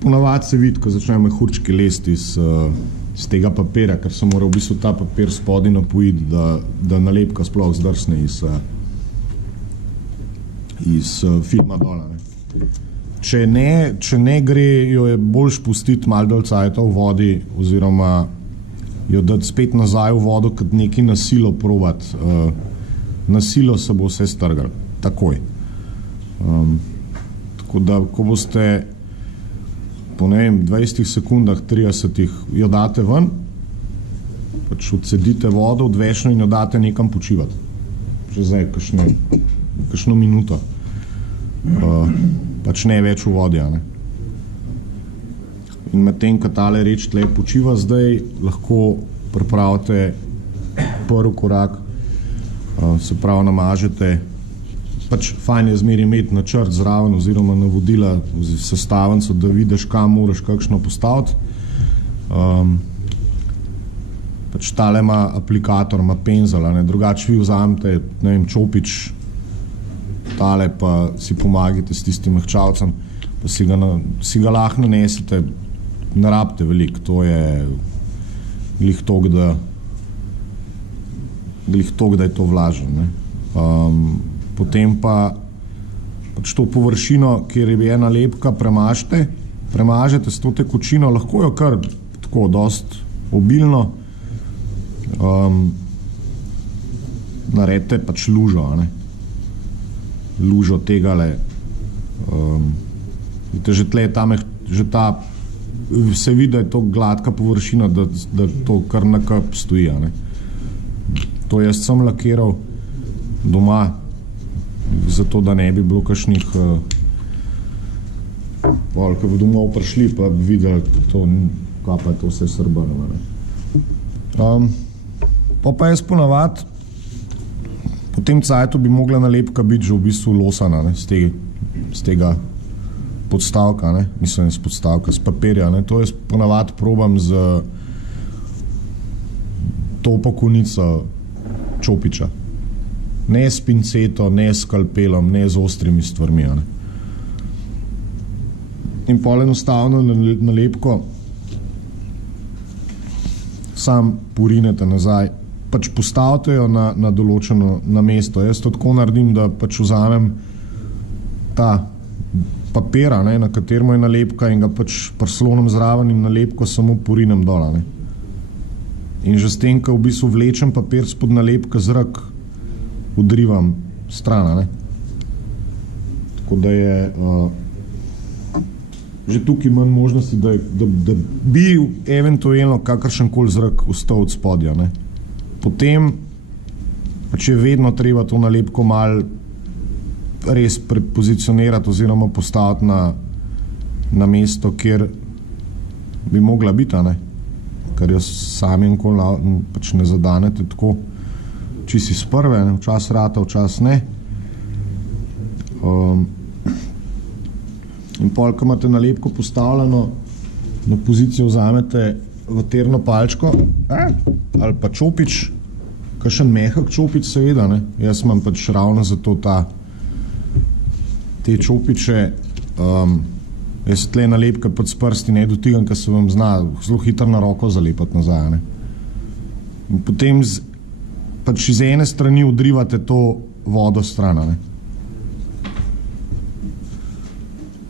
Ponavadi se vidi, ko začnejo mehurčki lesti iz tega papirja, ker se mora v bistvu ta papir spodaj napojiti, da nalepka sploh zdrsne iz filma dola. Če ne gre, jo je boljš pustiti malo dol cajta v vodi oziroma jo dati spet nazaj v vodo, kot neki na silo probati. Na silo se bo vse strgal, takoj. Tako da, ko boste po 20 sekundah, 30 jo date ven, pač odcedite vodo odvečno in jo date nekam počivati. Že zdaj, kakšno minuto. Pač ne več v vodi, ne. In medtem, ko tale reč tle počiva zdaj, lahko pripravite prvi korak, se pravi namažete. Pač fajn je zmeri imeti načrt zraven oziroma navodila sestavnico, da vidiš, kam moraš kakšno postaviti. Pač tale ima aplikator, ima penzel, drugače vi vzamete, ne vem, čopič, tale pa si pomagite s tistim mehčavcem, pa si ga lahko nanesete, ne rabite veliko, to je glih toliko, da je to vlažen, ne. Potem pa pač to površino, kjer je ena lepka, premažete s to tekočino, lahko jo kar tako dost obilno naredite pač lužo, ne. Lužo tegale. Vidite, že tle je se vidi, da je to gladka površina, da to kar na kup stoji, ne. To jaz sem lakiral doma, zato da ne bi bilo kakšnih ko bi domov prišli, pa bi videli kaj pa je to vse srbano, ne. Pa jaz ponavadi po tem cajtu bi mogla nalepka biti že v bistvu losana, ne, z tega podstavka, ne, mislim, z podstavka, z papirja, ne. To jaz ponavadi probam z topo konico čopiča. Ne s pinceto, ne s skalpelom, ne z ostrimi stvarmi, ne. In pol enostavno nalepko sam porinete nazaj, pač postavite jo na določeno na mesto. Jaz to tako naredim, da pač vzamem ta papira, ne, na katerem je nalepka in ga pač prslonem zraven in nalepko samo porinem dola, ne. In že s tem, ko v bistvu vlečem papir spod nalepka, zrak odrivam strana, ne. Tako da je že tukaj manj možnosti, da bi eventualno kakršenkoli zrak ostal od spodja, ne. Potem pač je vedno treba to nalepko malo res prepozicionirati oziroma postaviti na mesto, kjer bi mogla biti, ne. Ker jo sami nikoli pač ne zadanete tako čisi z prve, včas rata, včas ne. In pol, ko imate nalepko postavljeno, na pozicijo vzamete vaterno palčko ali pa čopič, kakšen mehak čopič seveda, ne. Jaz imam pač ravno zato te čopiče, jaz tle nalepke pod prsti ne dotigam, ker se vam zna zelo hitro na roko zalepati nazaj, ne. In potem pač iz ene strani odrivate to vodo strana, ne.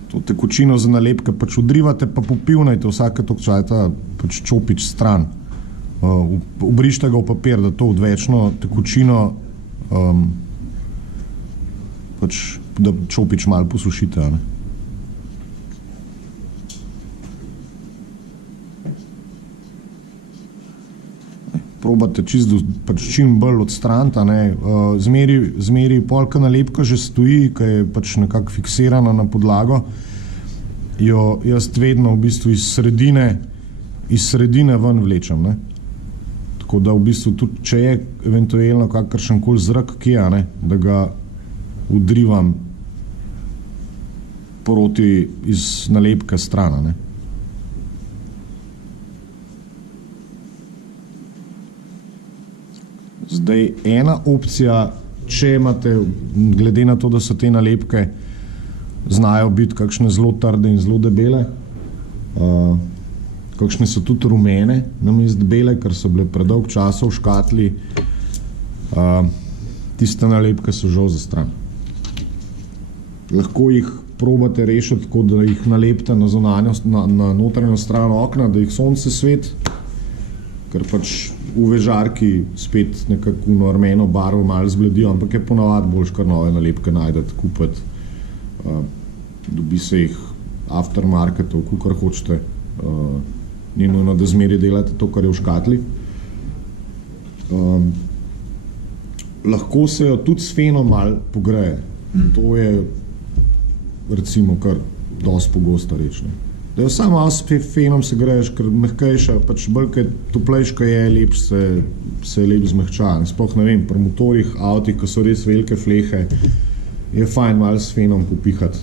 To tekočino za nalepke pač odrivate, pa popivnajte vsake toliko časa pač čopič stran. Obrište ga v papir, da to odvečno tekočino pač, da čopič malo posušite, ne. Probate pač čim bolj odstraniti, ne. Zmeri polka nalepka že stoji, ki je pač nekako fiksirana na podlago, jo jaz vedno v bistvu iz sredine ven vlečem, ne. Tako da v bistvu tudi, če je eventualno kakršenkoli zrak kje, ne, da ga odrivam proti iz nalepke strana, ne. Zdaj, ena opcija, če imate, glede na to, da so te nalepke znajo biti kakšne zelo trde in zelo debele, kakšne so tudi rumene namesto bele, ker so bile predolg časa v škatli. Tiste nalepke so žal za stran. Lahko jih probate rešiti tako, da jih nalepite na notranjo stran okna, da jih sonce sveti, ker pač UV žarki spet nekako rumeno barvo malo zbledijo, ampak je ponavadi boljš kar nove nalepke najdete, kupiti. Dobi se jih aftermarketov, kakor hočete. Ni nujno, da zmeri delate to, kar je v škatli. Lahko se jo tudi s fenom malo pogreje. To je recimo kar dosti pogosta reč. Da jo samo s fenom se greješ, ker mehkejša, pač bolj kaj toplejška je, lep se lep zmehča. Sploh ne vem, pri motorjih, avtih, ko so res velike flehe, je fajn malo s fenom popihati.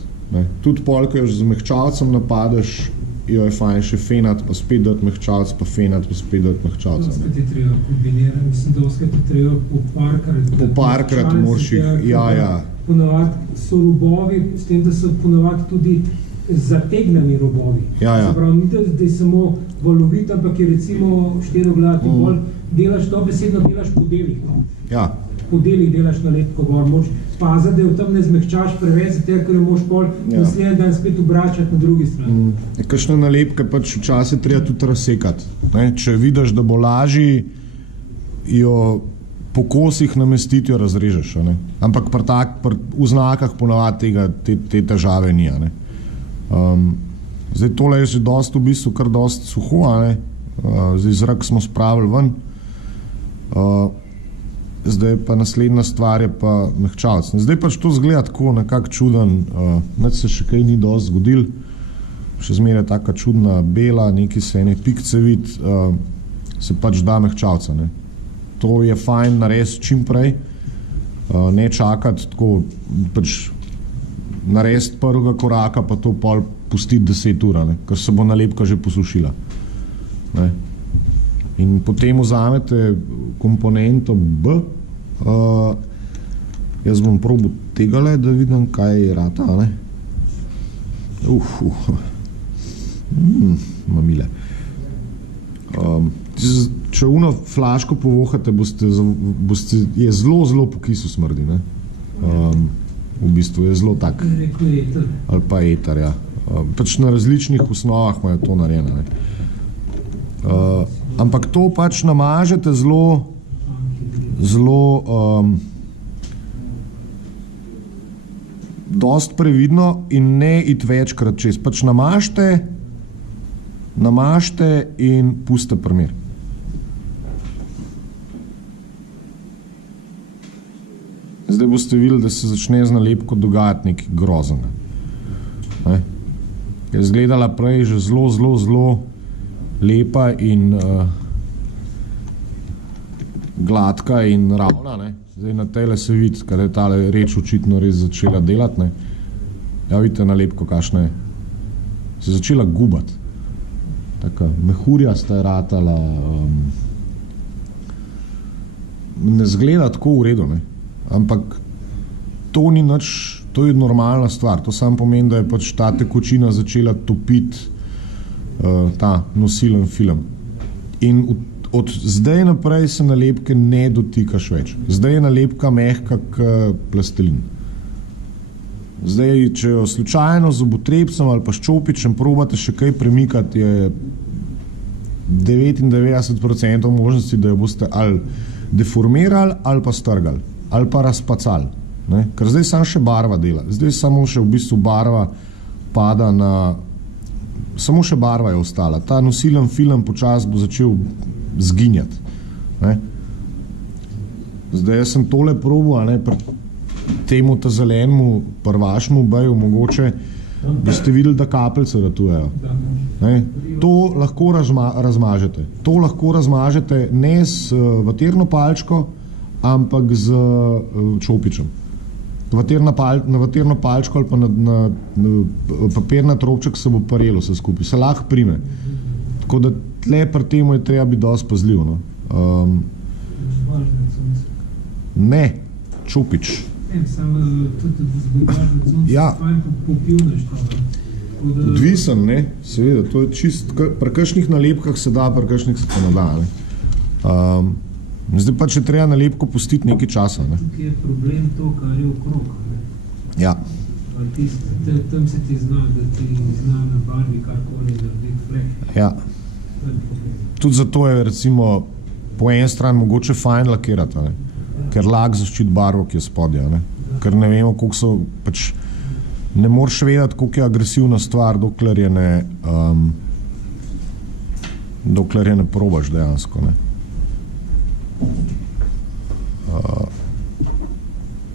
Tudi pol, ko jo z mehčalcem napadeš, jo je fajn še fenat, pa spet dati mehčalc, pa fenat, pa spet dati mehčalca. Doskrat je treba kombinirati, mislim, doskrat je treba po parkrat moraš jih, ja. Ponavadi so robovi, s tem, da so ponavadi tudi zategnani robovi. Ja. Zaprav, ni da je samo valovit, ampak je recimo štirioglat in bolj delaš to besedno, delaš po delih. No? Ja. Po delih delaš nalepko gor, moč spazati, da jo tam ne zmehčaš preveč, ker jo moš pol naslednji dan spet obračati na drugi strani. Kakšne nalepke pač včasih treba tudi razsekati. Če vidiš, da bo lažji, jo po kosih namestiti, jo razrežeš. Ampak v znakah ponavadi te težave ni. Zdaj tole je že dosti v bistvu kar dosti suho, zdaj zrak smo spravili ven. Zdaj pa naslednja stvar je pa mehčalc. Zdaj pač to zgleda tako nekako čuden, nič se še kaj ni dosti zgodil, še zmeraj je taka čudna bela, neki se ene pikce vid, se pač da mehčalca. To je fajn narediti čim prej, ne čakati tako, pač narediti prvega koraka, pa to pol pustiti 10 ur, ker se bo nalepka že posušila. In potem vzamete komponento B. Jaz bom probal tegale, da vidim, kaj je rata. Mamile. Če uno flaško povohate, je zelo po kisu smrdi. V bistvu je zelo tak. Ali pa eter, ja. Pač na različnih osnovah imajo to narejeno. Ampak to pač namažete zelo dost previdno in ne iti večkrat čez. Pač namažte in pustite primer. Zdaj boste videli, da se začne z nalepko dogajati nekaj groznega. Je izgledala prej že zelo lepa in gladka in ravna. Zdaj na tele se vidi, kada je tale reč očitno res začela delati. Ja, vidite nalepko, kakšna je. Se je začela gubati. Taka mehurjasta je ratala. Ne zgleda tako v redu, ampak to ni nič, to je normalna stvar. To samo pomeni, da je pač ta tekočina začela topiti ta nosilen film. In od zdaj naprej se nalepke ne dotikaš več. Zdaj je nalepka mehka k plastelin. Zdaj, če jo slučajno z obotrebcem ali pa s čopičem probate še kaj premikati, je 99% možnosti, da jo boste ali deformirali ali pa strgali ali pa razpacali. Ker zdaj samo še barva dela. Zdaj samo še v bistvu barva pada na... Samo še barva je ostala. Ta nosilen film počasi bo začel zginjati. Zdaj jaz sem tole probal, pri temu ta zelenemu prvašmu beju mogoče boste videli, da kapljice ratujejo. To lahko razmažete. To lahko razmažete ne z vatirno palčko, ampak z čopičem. Na vatirno palčko ali pa na papirnat robček se bo parelo vse skupaj. Se lahko prime. Tako da tle pri temu je treba biti dosti pazljiv. Ne, čopič. Tudi zboglaš od sonca, Ja. fajn popivneš to. Odvisen, ne, seveda, to je čist, pri kakšnih nalepkah se da, pri kakšnih se pa ne da, ne. Zdaj pa, če treba nalepko pustiti nekaj časa, ne. Tukaj je problem to, kar je okrog. Ne? Ja, Tam se ti zna, da ti zna na barvi karkoli narediti flek. ja. To je problem. Tudi zato je recimo po eni strani mogoče fajn lakirati, ne? Ker lak zaščiti barvo, ki je spodja, ne? Ker ne vemo, koliko so, pač ne moreš vedeti, koliko je agresivna stvar, dokler je ne probaš dejansko, ne?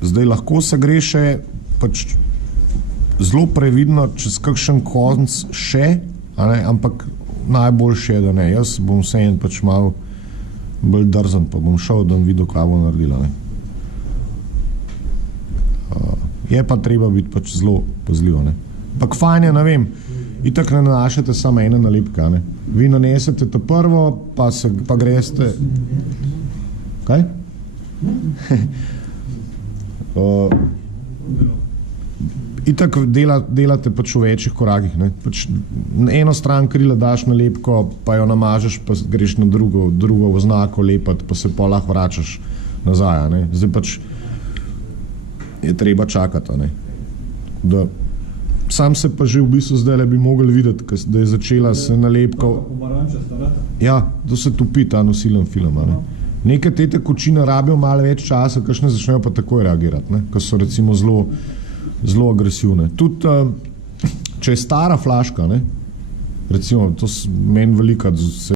Zdaj lahko se gre še pač zelo previdno čez kakšen konc še, a ne? Ampak najboljše je, da ne. Jaz bom vseeno pač malo bolj drzen, pa bom šel, da bom videl, kaj bo naredila, ne. Je pa treba biti pač zelo pazljivo, ne. Ampak fajn je, ne vem, itak ne nanašate samo ene nalepke, ne. Vi nanesete to prvo, pa greste... Kaj? Itak delate pač v večjih korakih, ne. Pač na eno stran krila daš nalepko, pa jo namažeš, pa greš na drugo oznako lepati, pa se pa lahko vračaš nazaj, ne. Zdaj pač je treba čakati, ne. Da, sam se pa že v bistvu zdajle bi mogli videti, da je začela se nalepka... Ja, da se topi ta nosilen film, ne. Neke te tekočine rabijo malo več časa, kakšne začnejo pa takoj reagirati, ne, ko so recimo zelo agresivne. Tudi, če je stara flaška, ne, recimo, to meni velikrat